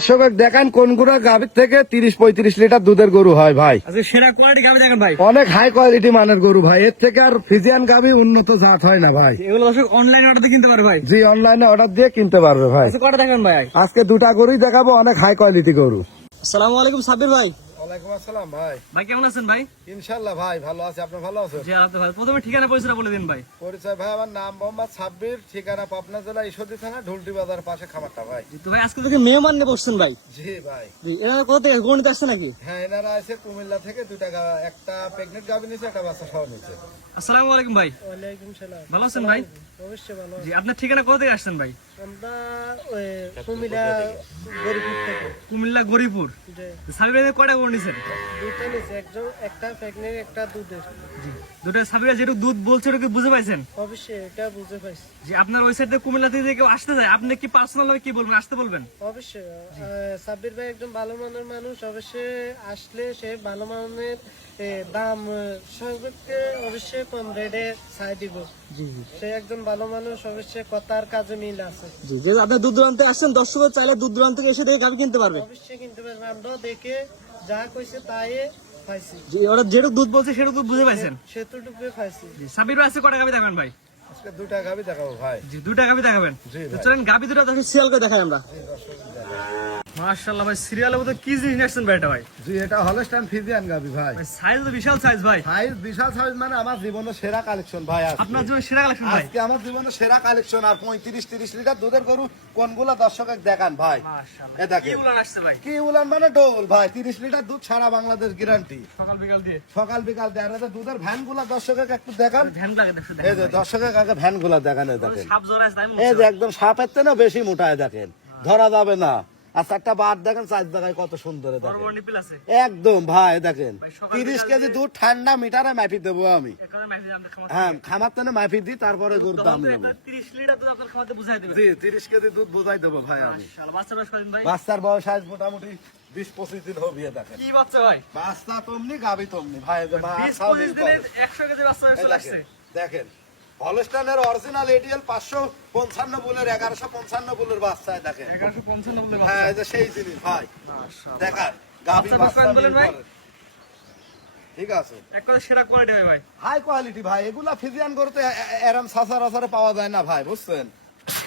দর্শক দেখান কোন গুড়া গাভীর থেকে 30-35 লিটার দুধের গরু হয় ভাই। আচ্ছা সেরা কোয়ালিটি গাভি দেখেন ভাই, অনেক হাই কোয়ালিটি মানের গরু ভাই। এর থেকে আর ফিজিয়ান গাভী উন্নত জাত হয় না ভাই। এগুলো দর্শক অনলাইন অর্ডার দিয়ে কিনতে পারে ভাই। জি অনলাইনে অর্ডার দিয়ে কিনতে পারবে ভাই। আচ্ছা কটা দেখেন ভাই? আজকে দুটা গরুই দেখাবো, অনেক হাই কোয়ালিটি গরু। আসসালামু আলাইকুম সাব্বির ভাই। ওয়ালাইকুম আসসালাম ভাই। ভাই কেমন আছেন ভাই? ইনশাআল্লাহ ভাই ভালো আছে, আপনি ভালো আছেন? জি আলহামদুলিল্লাহ ভাই। প্রথমে ঠিকানা পরিচয় বলে দিন ভাই। পরিচয় ভাই, আমার নাম মোহাম্মদ সাব্বির, ঠিকানা পাবনা জেলা ঈশ্বরদী থানা ঢুলটি বাজার পাশে খামারটা ভাই। তো ভাই আজকে থেকে মেহমান নিয়ে বসছেন ভাই। জি ভাই। জি এরা কোথা থেকে গণিত আসছে নাকি? হ্যাঁ এনারা আছে কুমিল্লা থেকে, একটা প্রেগনেন্ট গাভী নিচে, একটা বাচ্চা সহ নিচে। আসসালামু আলাইকুম ভাই। ওয়ালাইকুম সালাম। ভালো আছেন ভাই? অবশ্যই ভালো। জি আপনার ঠিকানা কোথা থেকে আসছেন ভাই? আমরা কুমিল্লা গরিপুর থেকে কুমিল্লা গরিপুর। যে সাবির ভাই কয়টা গরু নিছেন? দুইটা নিয়েছি, একটা প্রেগনেন্ট একটা দুধের। জি দুটো সাবির ভাই যেটুকু দুধ বলছে ওটা কি বুঝে পাইছেন? অবশ্যই এটা বুঝে পাইছি। জি আপনার ওই সাইড থেকে কুমিল্লা থেকে যে কেউ আসতে যায় আপনি কি পার্সোনাল ভাবে কি বলবেন, আসতে বলবেন? অবশ্যই সাব্বির ভাই একজন ভালো মানের মানুষ, অবশ্যই আসলে সে ভালো মানের দাম সবকে অবশ্যই কম রেটে ছাই দিব। জি জি সে একজন ভালো মানুষ, অবশ্যই কথার কাজে মিল আছে। জি যে আপনি দূর দূরান্তে আসছেন, দর্শক চাইলে দূর দূরান্ত থেকে এসে দেখে গাভি কিনতে পারবে। অবশ্যই কিনতে পারবে, আমরা দেখে যা কইছে তাই পাইছি, জি ওরা যেটুকু দুধ বলছে সেটুকু দুধ বুঝে পাইছেন। সেতুটুকু পাইছি। জি সাবির ভাই আছে কটা গাভি দেখাবেন ভাই? আজকে দুটা গাভী দেখাবো ভাই। জি দুটা গাভি দেখাবেন। জি তো ভাই। চলেন গাভি দুটো দর্শক সিরিয়াল করে দেখাই আমরা। মাশাআল্লাহ ভাই সিরিয়ালের মধ্যে কি জিনিস নিয়েছেন ভাই এটা ভাই? জি এটা হলস্টাইন ফিজিয়ান গাভী ভাই। ভাই সাইজ তো বিশাল সাইজ ভাই। সাইজ বিশাল সাইজ, মানে আমার জীবনের সেরা কালেকশন ভাই। আজকে আপনার জন্য সেরা কালেকশন ভাই। আজকে আমার জীবনের সেরা কালেকশন। আর 35-30 লিটার দুধের গরু কোনগুলা দর্শক দেখান ভাই। মাশাআল্লাহ এ দেখেন কি উলান আসছে ভাই। কি বলেন, মানে ডোল ভাই। 30 লিটার দুধ সারা বাংলাদেশ গ্যারান্টি। সকাল বিকাল দিয়ে সকাল বিকাল দেয়। দুধের ভ্যান গুলা দর্শকের একটু দেখান। ভ্যান লাগে দেখো এই যে দর্শকের আগে ভ্যান গুলা দেখান। এই দেখেন সাপ জ্বর আছে তাই এই যে একদম সাপের থেকে বেশি মোটায় দেখেন, ধরা যাবে না। আর চারটা বার দেখেন, চার জায়গায় কত সুন্দর বড় দেখেন বড় নিপিল আছে। একদম ভাই। দেখেন ভাই, সকাল 30 বিকাল কেজি দিয়ে- দুধ ঠান্ডা মিটারে মাপি দেবো আমি। এর কারণে মাইফি আমরা খামার। হ্যাঁ খামার তেনে মাপি দিই, তারপরে গরুর দাম নেবো। 30 লিটার দুধ আপনার খামাতে বুঝাই দেবে। জি 30 কেজি দুধ বোঝাই দেবো ভাই আমি। মাশাআল্লাহ বাচ্চা বয়স কতদিন ভাই? বাচ্চার বয়স আজ মোটামুটি 20-25 দিন হবে। দেখেন কি বাচ্চা ভাই? বাচ্চা তমনি গাবি তমনি ভাই। এই যে মা 20-25 দিনের 100 কেজি বাচ্চা বয়স এই চলে দেখেন, আসছে। দেখেন হলস্টাইনের অরিজিনাল এডিএল 555 বুলের 1155 বুলের বাচ্চা। দেখেন 1155 বলে হ্যাঁ বাচ্চা। এই যে সেই জিনিস ভাই। মাশাআল্লাহ দেখান গাবি বাচ্চা বাচ্চা বাচ্চা বলেন ভাই? মিল করে। ঠিক আছে এক কথা সেরা কোয়ালিটি ভাই। হাই কোয়ালিটি ভাই। এগুলা ফিজিয়ান গরু তো এরম সচরাচর পাওয়া যায় না ভাই, বুঝছেন?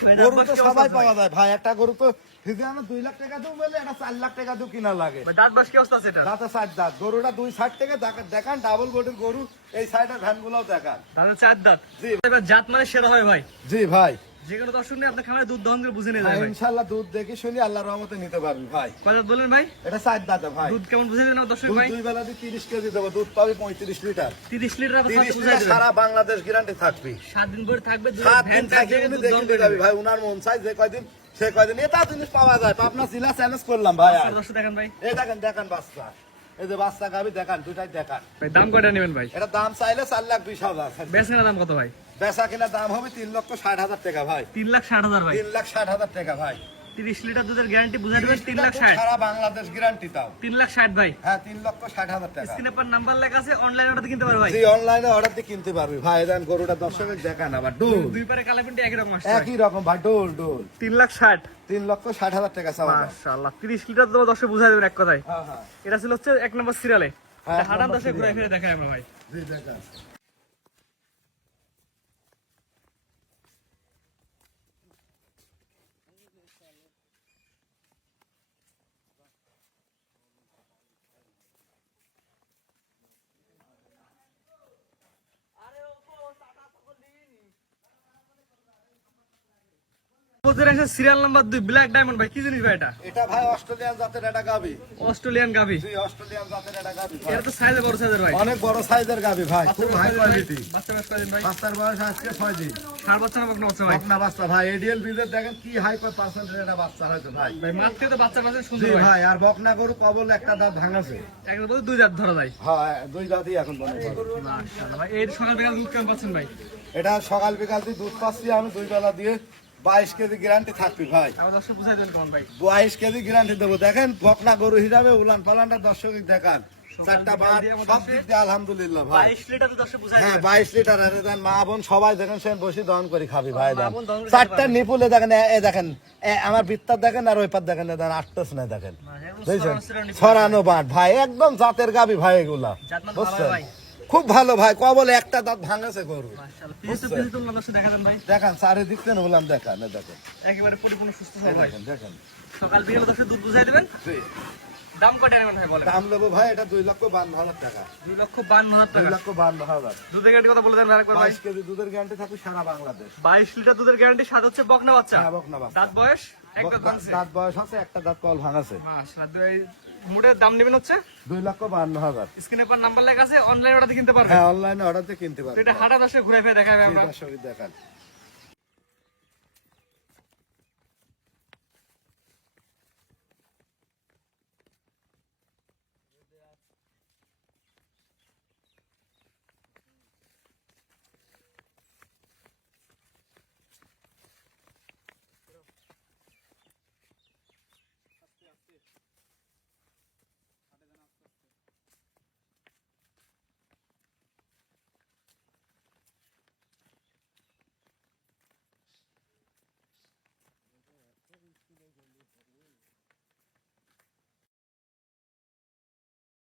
ভাই, গরু দাঁত তো বাস কি সবাই অবস্থা পাওয়া আছে যায় ভাই। একটা গরু তো ফিজিয়ানো 2 লাখ টাকা দিও বলে এটা 4 লাখ টাকা দিও কিনা লাগে। ভাই দাঁত বাস কি অবস্থা আছে এটা? রাতে 4 দাঁত গরুটা 2 সাইড থেকে দেখান, ডাবল বডির গরু। এই সাইডের ভ্যান গুলাও দেখান। দাঁতে 4 দাঁত। জি। এবার জাত মানে সেরা হয় ভাই। জি ভাই। যে কোনো দর্শক নিয়ে আপনার খামারে দুধ দহন করে বুঝে নিয়ে যায় ভাই। ইনশাআল্লাহ দুধ দেখি শুনি আল্লাহর রহমতে নিতে পারবি ভাই। কয় দাঁত বলেন ভাই? এটা 4 দাঁতে ভাই। দুধ কেমন বুঝে দেন দর্শক দুধ ভাই? 2 বেলা দিয়ে 30 কেজি দেবো, দুধ পাবি 35 লিটার। 30 লিটার আপনার 30 বুঝাই লিটার দেবেন। সারা বাংলাদেশ গ্যারান্টি থাকবে। 7 দিন পরে থাকবে দুধ 7 ভ্যান দিন থাকি থেকে উনি দুধ দেখে দহন নিয়ে করে যাবি দেবে। ভাই। উনার মন চাই যে কয়দিন সে কয়দিন এটা জিনিস পাওয়া যায়। পাবনা জেলা চ্যালেঞ্জ করলাম ভাই। আর দর্শক দেখেন ভাই। এই দেখেন দেখেন বাচ্চা, এই যে বাচ্চা গাবি দেখান, দুটাই দেখান। ভাই দাম কয়টা নেবেন ভাই? এটা দাম চাইলে 4,20,000। বেচনা দাম কত ভাই? বেচা কিনা দাম হবে 3,60,000 টাকা ভাই। 3,60,000 ভাই। 3,60,000 টাকা ভাই। 30 লিটার দুধের গ্যারান্টি বুঝাই দেবেন 3,60,000। সারা বাংলাদেশ গ্যারান্টি তাও। 3,60,000 ভাই। হ্যাঁ 3,60,000 টাকা। স্ক্রিনে পর নাম্বার লেখা আছে, অনলাইন অর্ডার কিনতে পারবে ভাই। জি অনলাইনে অর্ডার দিয়ে কিনতে পারবি ভাই। দেন গরুটা দর্শকের দেখান আবার ডোল। দুই পারে কালাপিনটি একই রকম আসছে ভাই। একই রকম ভাই, ডোল ডোল। 3,60,000। 3,60,000 টাকা চাওয়া দাম। মাশাআল্লাহ 30 লিটার তো দর্শক বুঝাই দেবেন এক কথায়। হ্যাঁ হ্যাঁ এটা ছিল হচ্ছে 1 নম্বর সিরিয়ালে। হ্যাঁ, এক হাঁটান নম্বর দর্শক ঘুরে সিরিয়ালে। ফিরে দেখাই আমরা ভাই। জি দেখান। সিরিয়াল নাম্বার 2 ব্ল্যাক ডায়মন্ড ভাই, কি জিনিস ভাই এটা? এটা ভাই অস্ট্রেলিয়ান জাতের একটা গাবি। অস্ট্রেলিয়ান গাভি। জি অস্ট্রেলিয়ান জাতের একটা গাবি ভাই। এটা তো সাইজে বড় সাইজের ভাই। অনেক বড় সাইজের গাবি ভাই, খুব হাই কোয়ালিটি। বাচ্চা বয়স কয়দিন ভাই? বাচ্চার বয়স আজকে 6 দিন। ষাট বাচ্চা না বকনা বাচ্চা ভাই? বকনা বাচ্চা ভাই। এডিএল বিজের দেখেন কি হাই পার্সেন্টের একটা বাচ্চা হয়তো ভাই। ভাই মাত্র তো বাচ্চা বাচ্চা জি সুন্দর ভাই। ভাই। আর বকনা গরু কবল একটা দাঁত ভাঙাছে। একটা বলতে 2 দাঁত ধরা যায়। হ্যাঁ 2 দাঁতই এখন বনে। মাশাআল্লাহ ভাই এই সকাল বিকাল দুধ কেমন পাচ্ছেন ভাই? এটা সকাল বিকাল দিয়ে দুধ পাচ্ছি আমি 2 বেলা দিয়ে। 22 কেজি গ্যারান্টি থাকবি ভাই। আমার দর্শক বুঝাই দেবেন কেমন ভাই? 22 কেজি গ্যারান্টি দেবো। দেখেন বকনা গরু হিসাবে উলান পালানটা দর্শক দেখান। চারটা বাট সব দিক দিয়ে আলহামদুলিল্লাহ ভাই 22 লিটার দুধ দর্শক বুঝাই হ্যাঁ দেবেন। 22 লিটার আর দেন মা বোন সবাই দেখেন সেন বসে দহন করে খাবি ভাই মা দেন বোন দহন করে চারটা খাবে। নিপুলে দেখেন এ দেখেন আমার বিত্তার দেখেন আর ওই পার দেখেন দেন আটটাস না দেখেন না, এগুলো বুঝছেন ছড়ানো নিপুল। ছড়ানো বাট ভাই একদম জাতের গাবি ভাই এগুলা জাতমান ভালো বুঝছেন ভাই। খুব ভালো ভাই কবলে একটা দাঁত ভাঙাছে গরু মাশাআল্লাহ পিছু তুলনা দর্শক দেখা দেন ভাই দেখেন চারিদিক থেকে বললাম দেখেন এ দেখেন একেবারে পরিপূর্ণ সুস্থ এই সবল ভাই দেখেন দেখেন সকাল বিকেল দর্শক দুধ বুঝাই দিবেন জি। দাম কত টাকা ভাই বলেন দাম নেবো ভাই এটা 2,52,000 টাকা 2,52,000 টাকা 2,52,000 দুধের গ্যারান্টি কথা বলে দেন আরেকবার ভাই 22 কেজি দুধের গ্যারান্টি থাকবে সারা বাংলাদেশ 22 লিটার দুধের গ্যারান্টি সাথে হচ্ছে বকনা বাচ্চা হ্যাঁ, বকনা বাচ্চা। দাঁত বয়স একটা ভাঙছে দাঁত বয়স আছে একটা দাঁত কল ভাঙাছে মাশাআল্লাহ এই মোটের দাম নেবেন হচ্ছে 2,52,000 স্ক্রিনে পর নাম্বার লেখা আছে অনলাইন অর্ডার কিনতে পারবেন হ্যাঁ অনলাইনে অর্ডার দিয়ে কিনতে তো পারবেন এটা হাটা দশে ঘুরে ফিরে দেখাবে আমরা দর্শক দেখান